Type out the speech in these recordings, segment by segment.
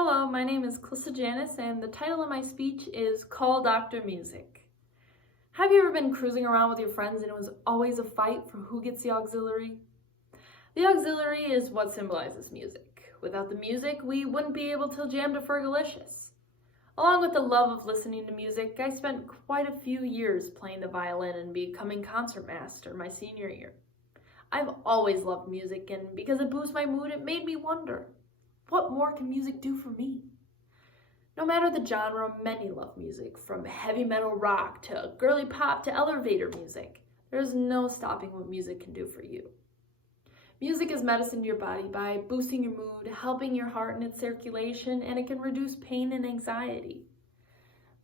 Hello, my name is Clyssa Janice, and the title of my speech is Call Dr. Music. Have you ever been cruising around with your friends and it was always a fight for who gets the auxiliary? The auxiliary is what symbolizes music. Without the music, we wouldn't be able to jam to Fergalicious. Along with the love of listening to music, I spent quite a few years playing the violin and becoming concertmaster my senior year. I've always loved music, and because it boosts my mood, it made me wonder, what more can music do for me? No matter the genre, many love music, from heavy metal rock to girly pop to elevator music. There's no stopping what music can do for you. Music is medicine to your body by boosting your mood, helping your heart in its circulation, and it can reduce pain and anxiety.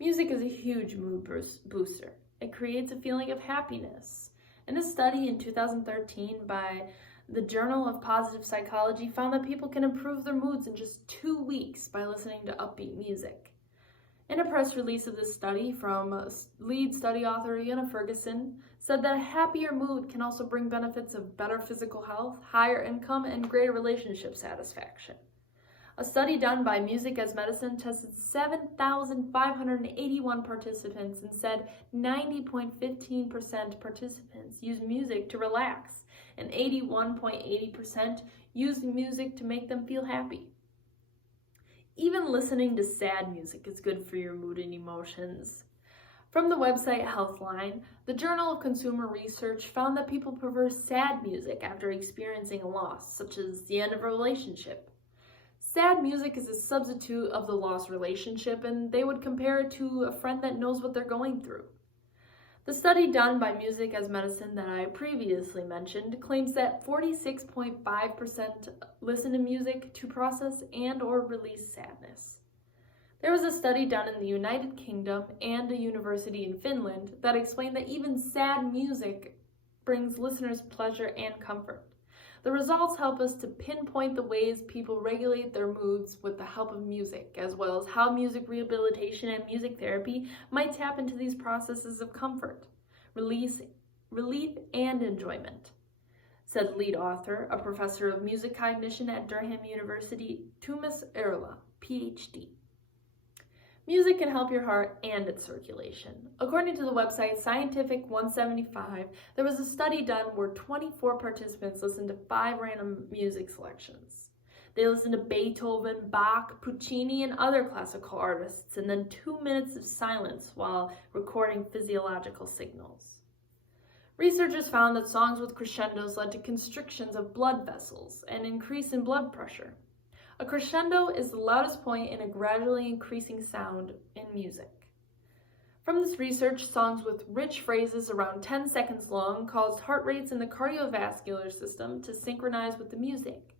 Music is a huge mood booster. It creates a feeling of happiness. In a study in 2013 by the Journal of Positive Psychology found that people can improve their moods in just 2 weeks by listening to upbeat music. In a press release of this study from lead study author Iana Ferguson said that a happier mood can also bring benefits of better physical health, higher income, and greater relationship satisfaction. A study done by Music as Medicine tested 7,581 participants and said 90.15% participants used music to relax and 81.80% used music to make them feel happy. Even listening to sad music is good for your mood and emotions. From the website Healthline, the Journal of Consumer Research found that people prefer sad music after experiencing a loss, such as the end of a relationship. Sad music is a substitute of the lost relationship, and they would compare it to a friend that knows what they're going through. The study done by Music as Medicine that I previously mentioned claims that 46.5% listen to music to process and or release sadness. There was a study done in the United Kingdom and a university in Finland that explained that even sad music brings listeners pleasure and comfort. The results help us to pinpoint the ways people regulate their moods with the help of music, as well as how music rehabilitation and music therapy might tap into these processes of comfort, relief, and enjoyment, said the lead author, a professor of music cognition at Durham University, Tuomas Eerola, PhD. Music can help your heart and its circulation. According to the website Scientific 175, there was a study done where 24 participants listened to 5 random music selections. They listened to Beethoven, Bach, Puccini, and other classical artists, and then 2 minutes of silence while recording physiological signals. Researchers found that songs with crescendos led to constrictions of blood vessels and increase in blood pressure. A crescendo is the loudest point in a gradually increasing sound in music. From this research, songs with rich phrases around 10 seconds long caused heart rates in the cardiovascular system to synchronize with the music.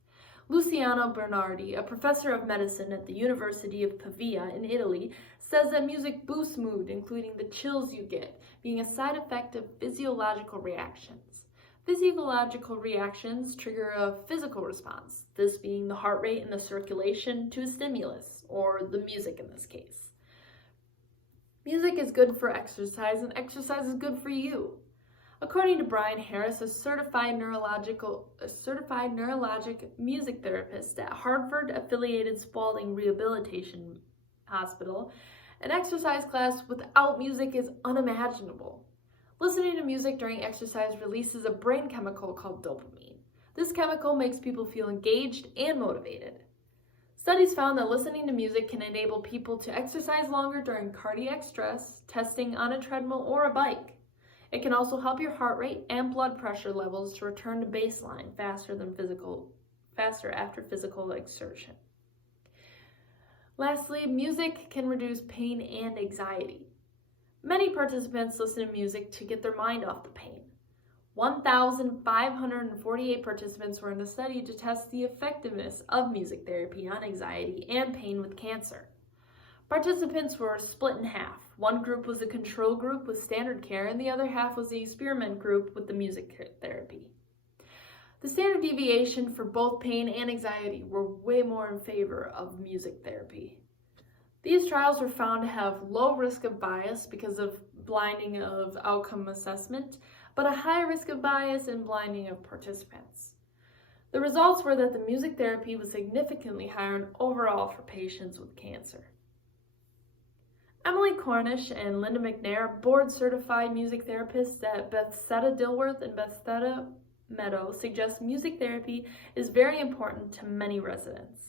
Luciano Bernardi, a professor of medicine at the University of Pavia in Italy, says that music boosts mood, including the chills you get, being a side effect of physiological reactions. Physiological reactions trigger a physical response, this being the heart rate and the circulation to a stimulus, or the music in this case. Music is good for exercise, and exercise is good for you. According to Brian Harris, a certified neurologic music therapist at Harvard-affiliated Spaulding Rehabilitation Hospital, an exercise class without music is unimaginable. Listening to music during exercise releases a brain chemical called dopamine. This chemical makes people feel engaged and motivated. Studies found that listening to music can enable people to exercise longer during cardiac stress, testing on a treadmill or a bike. It can also help your heart rate and blood pressure levels to return to baseline faster after physical exertion. Lastly, music can reduce pain and anxiety. Many participants listen to music to get their mind off the pain. 1,548 participants were in the study to test the effectiveness of music therapy on anxiety and pain with cancer. Participants were split in half. One group was a control group with standard care, and the other half was the experiment group with the music therapy. The standard deviation for both pain and anxiety were way more in favor of music therapy. These trials were found to have low risk of bias because of blinding of outcome assessment, but a high risk of bias and blinding of participants. The results were that the music therapy was significantly higher overall for patients with cancer. Emily Cornish and Linda McNair, board-certified music therapists at Bethesda Dilworth and Bethesda Meadow, suggest music therapy is very important to many residents.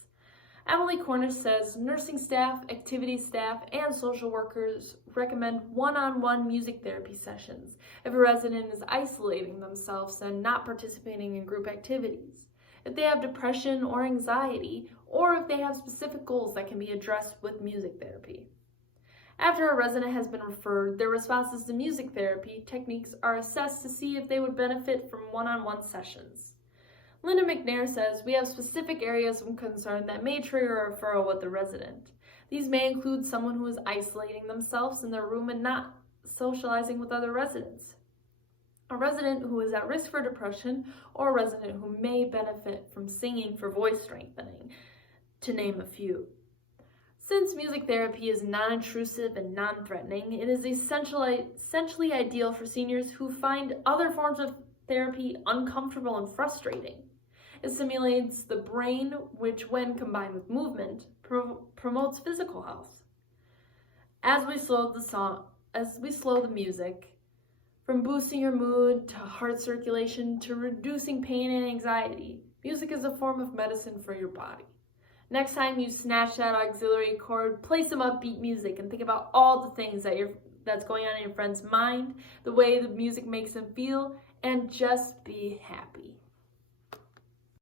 Emily Cornish says nursing staff, activity staff, and social workers recommend one-on-one music therapy sessions if a resident is isolating themselves and not participating in group activities, if they have depression or anxiety, or if they have specific goals that can be addressed with music therapy. After a resident has been referred, their responses to music therapy techniques are assessed to see if they would benefit from one-on-one sessions. Linda McNair says we have specific areas of concern that may trigger a referral with the resident. These may include someone who is isolating themselves in their room and not socializing with other residents, a resident who is at risk for depression, or a resident who may benefit from singing for voice strengthening, to name a few. Since music therapy is non-intrusive and non-threatening, it is essentially ideal for seniors who find other forms of therapy uncomfortable and frustrating. It stimulates the brain, which when combined with movement, promotes physical health. As we slow the music, from boosting your mood to heart circulation to reducing pain and anxiety, music is a form of medicine for your body. Next time you snatch that auxiliary cord, play some upbeat music and think about all the things that's going on in your friend's mind, the way the music makes them feel, and just be happy.